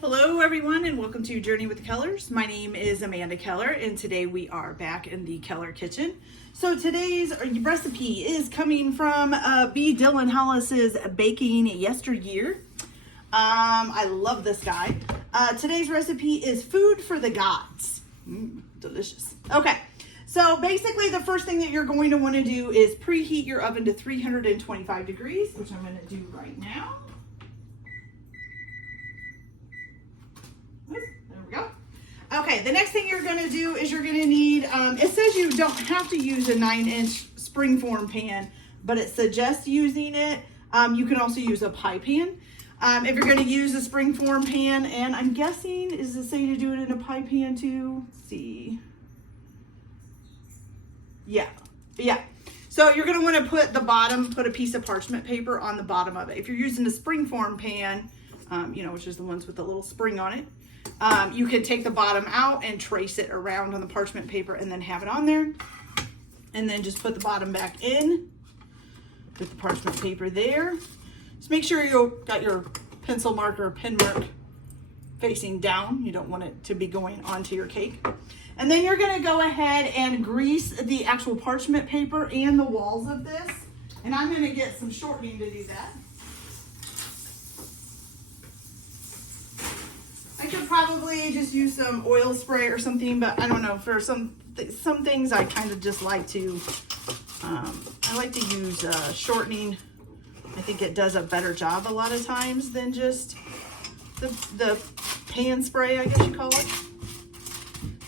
Hello everyone and welcome to Journey with the Kellers. My name is Amanda Keller and today we are back in the Keller kitchen. So today's recipe is coming from B. Dylan Hollis's Baking Yesteryear. I love this guy. Today's recipe is food for the gods. Delicious. Okay, so basically the first thing that you're going to want to do is preheat your oven to 325 degrees, which I'm going to do right now. Okay, the next thing you're going to do is you're going to need, it says you don't have to use a 9-inch springform pan, but it suggests using it. You can also use a pie pan. If you're going to use a springform pan, and I'm guessing, is it say to do it in a pie pan too? Let's see. Yeah. So you're going to want to put a piece of parchment paper on the bottom of it. If you're using a springform pan, which is the ones with the little spring on it, you can take the bottom out and trace it around on the parchment paper and then have it on there. And then just put the bottom back in with the parchment paper there. Just make sure you've got your pencil mark or pen mark facing down. You don't want it to be going onto your cake. And then you're going to go ahead and grease the actual parchment paper and the walls of this. And I'm going to get some shortening to do that. I could probably just use some oil spray or something, but I don't know. For some things, I kind of just like to, I like to use shortening. I think it does a better job a lot of times than just the pan spray, I guess you call it.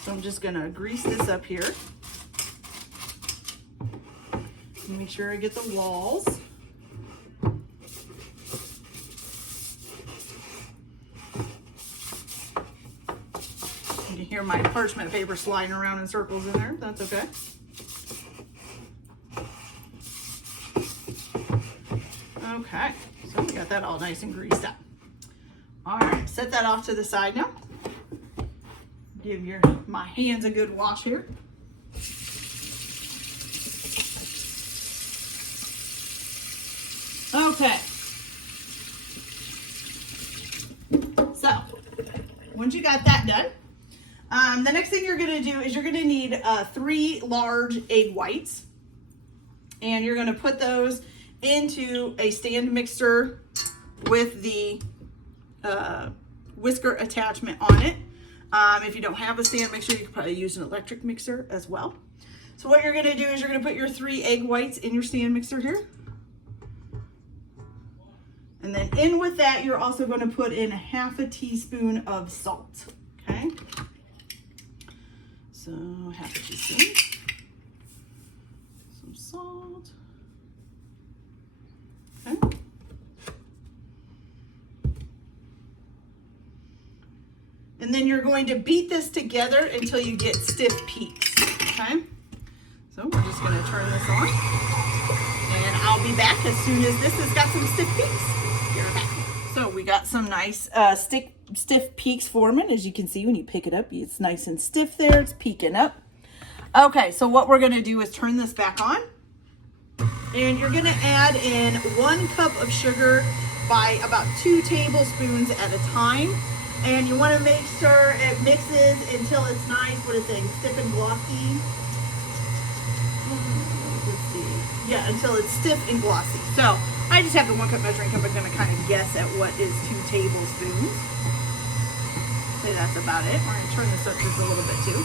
So I'm just gonna grease this up here. Make sure I get the walls. You can hear my parchment paper sliding around in circles in there. That's okay. Okay, so we got that all nice and greased up. All right, set that off to the side now. Give my hands a good wash here. Okay. So, once you got that done, the next thing you're going to do is you're going to need 3 large egg whites, and you're going to put those into a stand mixer with the whisker attachment on it. If you don't have a stand mixer, you can probably use an electric mixer as well. So what you're going to do is you're going to put your 3 egg whites in your stand mixer here. And then in with that, you're also going to put in 1/2 teaspoon of salt. Okay. So 1/2 teaspoon. Some salt. Okay. And then you're going to beat this together until you get stiff peaks. Okay. So we're just going to turn this on. And I'll be back as soon as this has got some stiff peaks. So we got some nice stiff peaks forming. As you can see, when you pick it up, it's nice and stiff there. It's peeking up. Okay, so what we're going to do is turn this back on. And you're going to add in 1 cup of sugar by about 2 tablespoons at a time. And you want to make sure it mixes until it's nice, what is it, stiff and glossy. Let's see. Yeah, until it's stiff and glossy. So I just have the 1 cup measuring cup. I'm going to kind of guess at what is 2 tablespoons. Say that's about it. We're going to turn this up just a little bit too.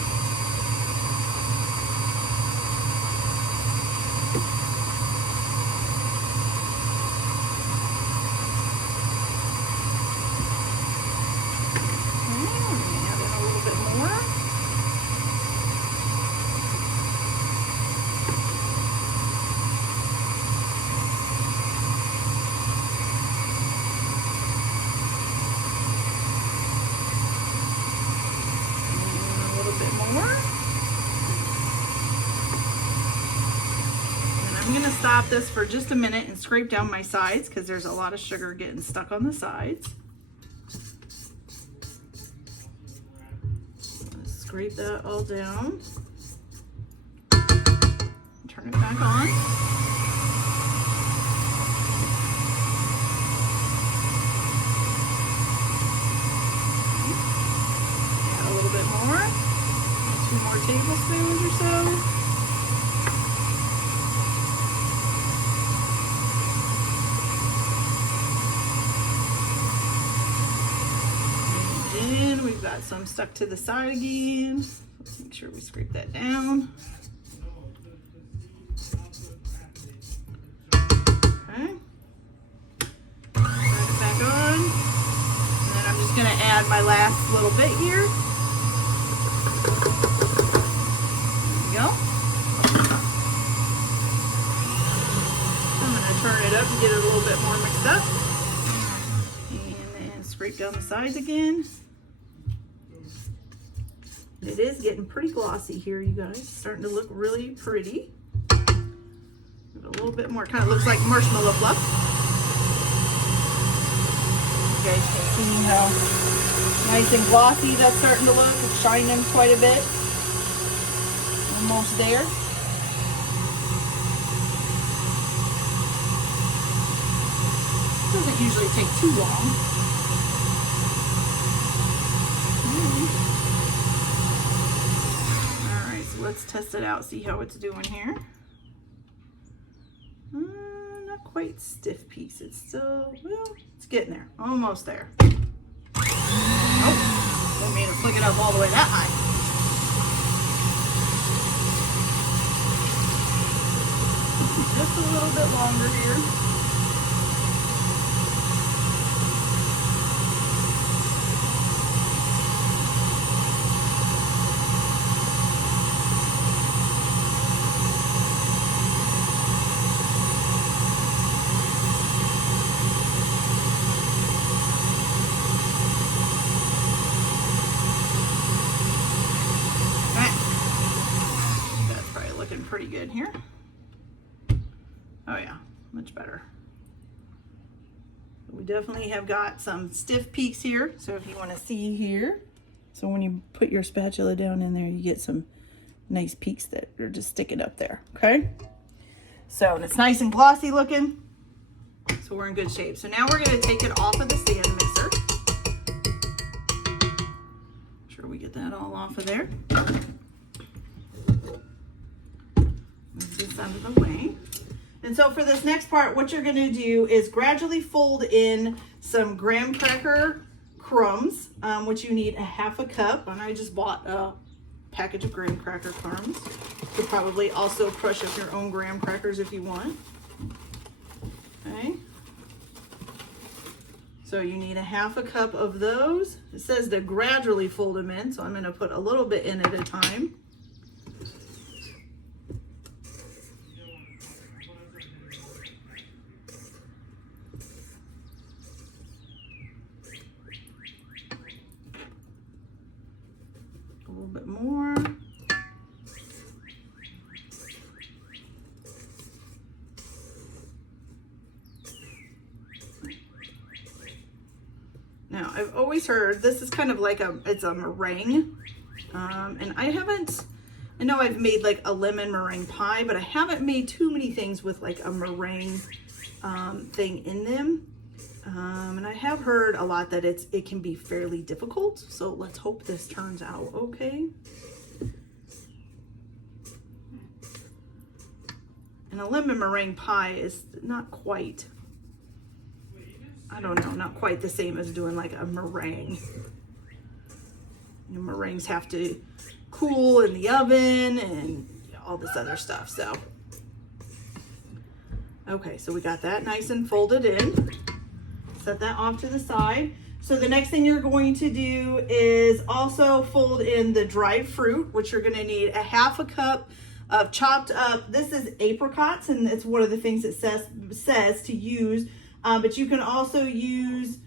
Add in a little bit more. I'm going to stop this for just a minute and scrape down my sides because there's a lot of sugar getting stuck on the sides. Scrape that all down. Turn it back on. more. 2 more tablespoons or so. And we've got some stuck to the side again. Let's make sure we scrape that down. Okay. Turn it back on. And then I'm just going to add my last little bit here. There we go. I'm going to turn it up to get it a little bit more mixed up. And then scrape down the sides again. It is getting pretty glossy here, you guys. It's starting to look really pretty. Give it a little bit more. Kind of looks like marshmallow fluff. You guys can see how nice and glossy that's starting to look. It's shining quite a bit. Almost there. Doesn't usually take too long. Let's test it out, see how it's doing here. Not quite stiff piece. It's still, well, it's getting there. Almost there. Oh, don't mean to flick it up all the way that high. Just a little bit longer here. Pretty good here. Oh yeah, much better. We definitely have got some stiff peaks here. So if you want to see here, so when you put your spatula down in there, you get some nice peaks that are just sticking up there. Okay. So and it's nice and glossy looking. So we're in good shape. So now we're going to take it off of the stand mixer. Make sure we get that all off of there. This out of the way. And so for this next part, what you're going to do is gradually fold in some graham cracker crumbs, which you need a 1/2 cup. And I just bought a package of graham cracker crumbs. You could probably also crush up your own graham crackers if you want. Okay. So you need a 1/2 cup of those. It says to gradually fold them in, so I'm going to put a little bit in at a time. A little bit more. Now, I've always heard this is kind of like it's a meringue. And I know I've made like a lemon meringue pie, but I haven't made too many things with like a meringue thing in them. And I have heard a lot that it can be fairly difficult. So let's hope this turns out okay. And a lemon meringue pie is not quite, I don't know, not quite the same as doing like a meringue. Meringues have to cool in the oven and all this other stuff. So, okay, so we got that nice and folded in. Set that off to the side. So the next thing you're going to do is also fold in the dried fruit, which you're going to need a 1/2 cup of chopped up. This is apricots, and it's one of the things it says to use. But you can also use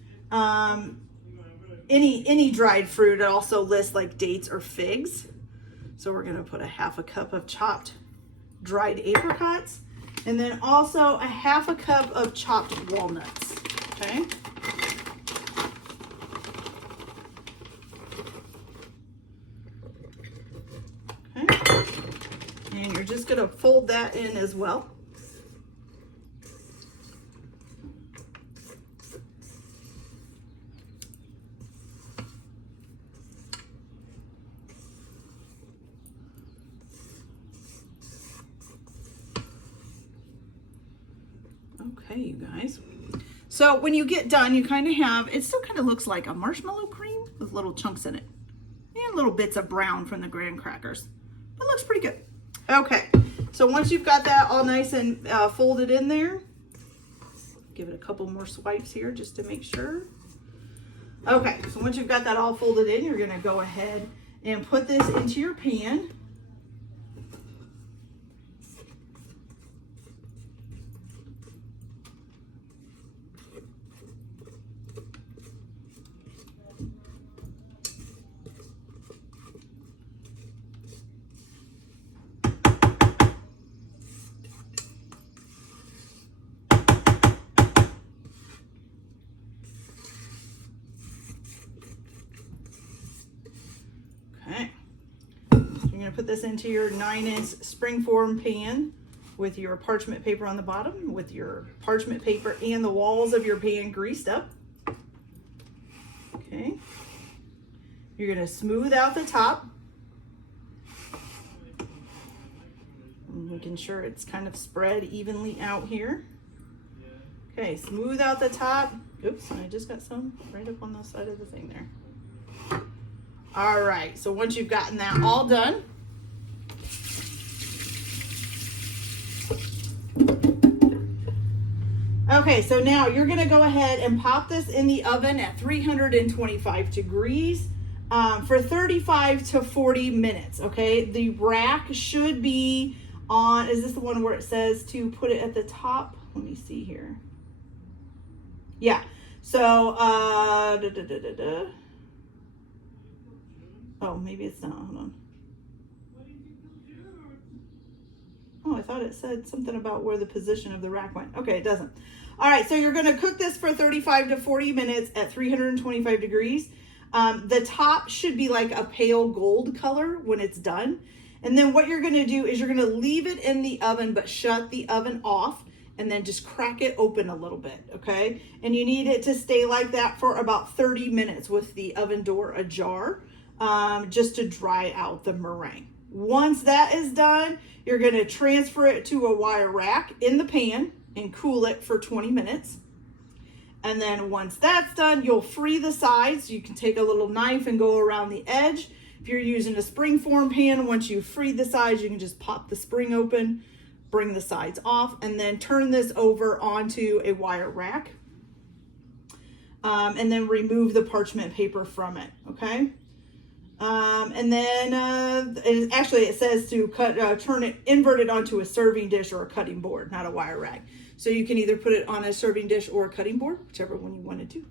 any dried fruit. It also lists like dates or figs. So we're going to put a 1/2 cup of chopped dried apricots, and then also a 1/2 cup of chopped walnuts. Okay. Okay. And you're just going to fold that in as well. Okay, you guys. So when you get done, you kind of have, it still kind of looks like a marshmallow cream with little chunks in it. And little bits of brown from the graham crackers. It looks pretty good. Okay, so once you've got that all nice and folded in there, give it a couple more swipes here just to make sure. Okay, so once you've got that all folded in, you're gonna go ahead and put this into your pan. Okay, so you're gonna put this into your 9-inch springform pan with your parchment paper on the bottom, with your parchment paper and the walls of your pan greased up. Okay, you're gonna smooth out the top, making sure it's kind of spread evenly out here. Okay, smooth out the top. Oops, I just got some right up on the side of the thing there. All right, so once you've gotten that all done, okay, so now you're gonna go ahead and pop this in the oven at 325 degrees for 35 to 40 minutes, okay? The rack should be on, is this the one where it says to put it at the top? Let me see here. Yeah, so, oh, maybe it's not, hold on. Oh, I thought it said something about where the position of the rack went. Okay, it doesn't. All right, so you're gonna cook this for 35 to 40 minutes at 325 degrees. The top should be like a pale gold color when it's done. And then what you're gonna do is you're gonna leave it in the oven, but shut the oven off and then just crack it open a little bit, okay? And you need it to stay like that for about 30 minutes with the oven door ajar, just to dry out the meringue. Once that is done, you're gonna transfer it to a wire rack in the pan and cool it for 20 minutes. And then once that's done, you'll free the sides. You can take a little knife and go around the edge. If you're using a springform pan, once you've freed the sides, you can just pop the spring open, bring the sides off, and then turn this over onto a wire rack. And then remove the parchment paper from it, okay? And then actually it says to turn it, invert it onto a serving dish or a cutting board, not a wire rack. So you can either put it on a serving dish or a cutting board, whichever one you want to do.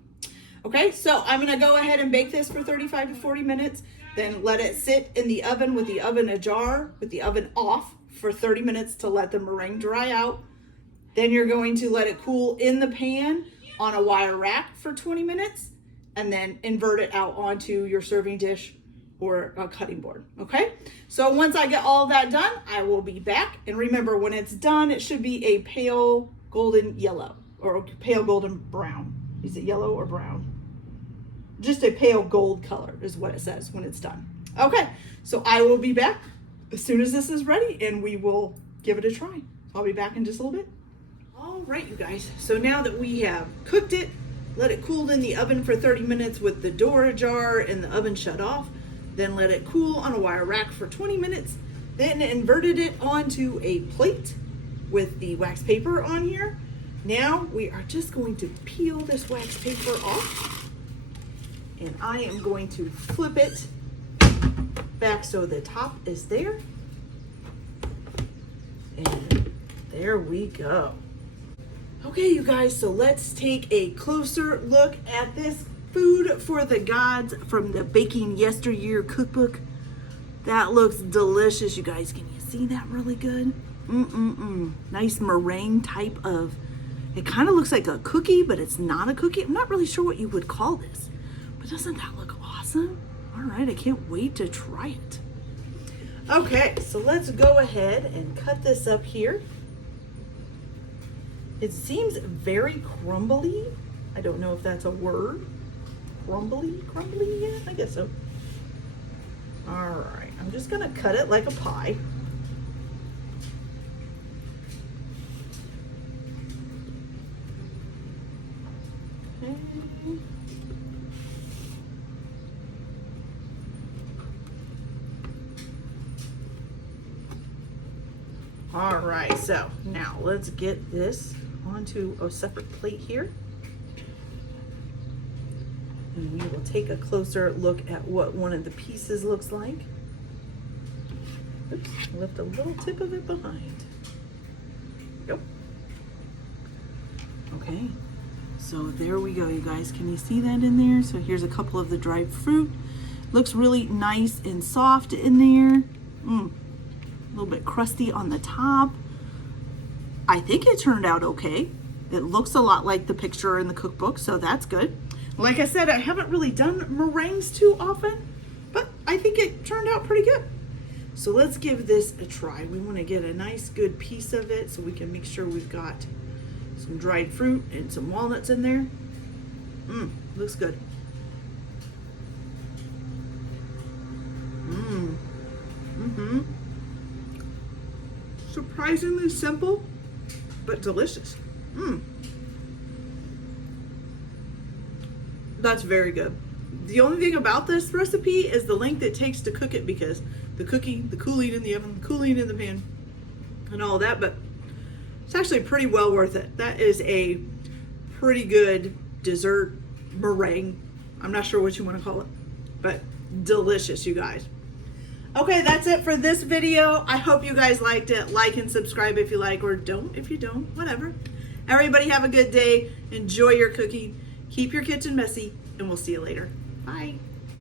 Okay, so I'm gonna go ahead and bake this for 35 to 40 minutes, then let it sit in the oven with the oven ajar, with the oven off for 30 minutes to let the meringue dry out. Then you're going to let it cool in the pan on a wire rack for 20 minutes, and then invert it out onto your serving dish or a cutting board, okay? So once I get all that done, I will be back. And remember, when it's done, it should be a pale golden yellow or pale golden brown. Is it yellow or brown? Just a pale gold color is what it says when it's done. Okay, so I will be back as soon as this is ready and we will give it a try. I'll be back in just a little bit. All right, you guys, so now that we have cooked it, let it cool in the oven for 30 minutes with the door ajar and the oven shut off, then let it cool on a wire rack for 20 minutes, then inverted it onto a plate with the wax paper on here. Now we are just going to peel this wax paper off, and I am going to flip it back so the top is there. And there we go. Okay, you guys, so let's take a closer look at this food for the gods from the Baking Yesteryear cookbook. That looks delicious, you guys. Can you see that really good? Nice meringue type of, it kind of looks like a cookie, but it's not a cookie. I'm not really sure what you would call this, but doesn't that look awesome? All right, I can't wait to try it. Okay, so let's go ahead and cut this up here. It seems very crumbly. I don't know if that's a word. Crumbly, yeah, I guess so. All right, I'm just gonna cut it like a pie. All right, so now let's get this onto a separate plate here. And we will take a closer look at what one of the pieces looks like. Oops, left a little tip of it behind. Go. Okay, so there we go, you guys. Can you see that in there? So here's a couple of the dried fruit. Looks really nice and soft in there. A little bit crusty on the top. I think it turned out okay. It looks a lot like the picture in the cookbook, so that's good. Like I said, I haven't really done meringues too often, but I think it turned out pretty good. So let's give this a try. We want to get a nice good piece of it so we can make sure we've got some dried fruit and some walnuts in there. Looks good. Surprisingly simple, but delicious. That's very good. The only thing about this recipe is the length it takes to cook it, because the cooking, the cooling in the oven, the cooling in the pan, and all that, but it's actually pretty well worth it. That is a pretty good dessert meringue. I'm not sure what you want to call it, but delicious, you guys. Okay, that's it for this video. I hope you guys liked it. Like and subscribe if you like, or don't if you don't, whatever. Everybody have a good day. Enjoy your cooking. Keep your kitchen messy, and we'll see you later. Bye.